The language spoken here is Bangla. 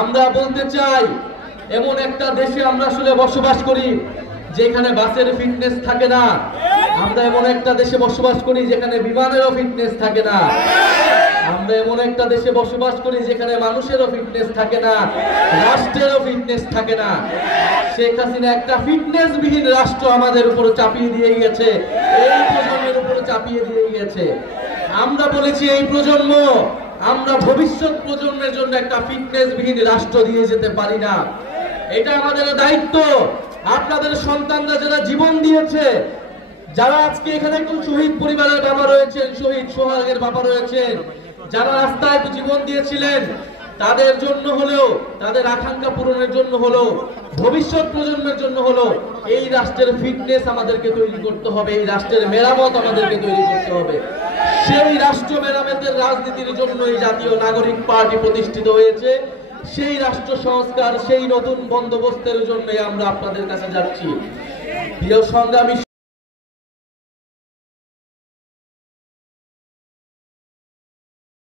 আমরা বলতে চাই এমন একটা দেশে আমরা আসলে বসবাস করি যেখানে বাসের ফিটনেস থাকে না। আমরা এমন একটা দেশে বসবাস করি যেখানে বিমানেরও ফিটনেস থাকে না। আমরা এমন একটা দেশে বসবাস করি যেখানে মানুষেরও ফিটনেস থাকে না, রাষ্ট্রেরও ফিটনেস থাকে না। শেখ হাসিনা একটা ফিটনেস বিহীন রাষ্ট্র আমাদের উপর চাপিয়ে দিয়ে গেছে, এই প্রজন্মের উপর চাপিয়ে দিয়ে গেছে। আমরা বলেছি এই প্রজন্ম, আমরা ভবিষ্যৎ প্রজন্মের জন্য একটা ফিটনেস বিহীন রাষ্ট্র দিয়ে যেতে পারি না। এটা আমাদের দায়িত্ব। আপনাদের সন্তানরা যারা জীবন দিয়েছে, যারা আজকে এখানে একজন শহীদ পরিবারের বাবা রয়েছেন, শহীদ সোহাগের বাবা রয়েছেন, যারা রাস্তায় জীবন দিয়েছিলেন, তাদের জন্য হলেও, তাদের আকাঙ্ক্ষা পূরণের জন্য হলেও, ভবিষ্যৎ প্রজন্মের জন্য হলেও এই রাষ্ট্রের ফিটনেস আমাদেরকে তৈরি করতে হবে, এই রাষ্ট্রের মেরামত আমাদেরকে তৈরি করতে হবে। সেই রাষ্ট্র মেরামতের রাজনীতির জন্য এই জাতীয় নাগরিক পার্টি প্রতিষ্ঠিত হয়েছে। সেই রাষ্ট্র সংস্কার, সেই নতুন বন্দোবস্তের জন্য আমরা আপনাদের কাছে যাচ্ছি। প্রিয় সংগ্রামী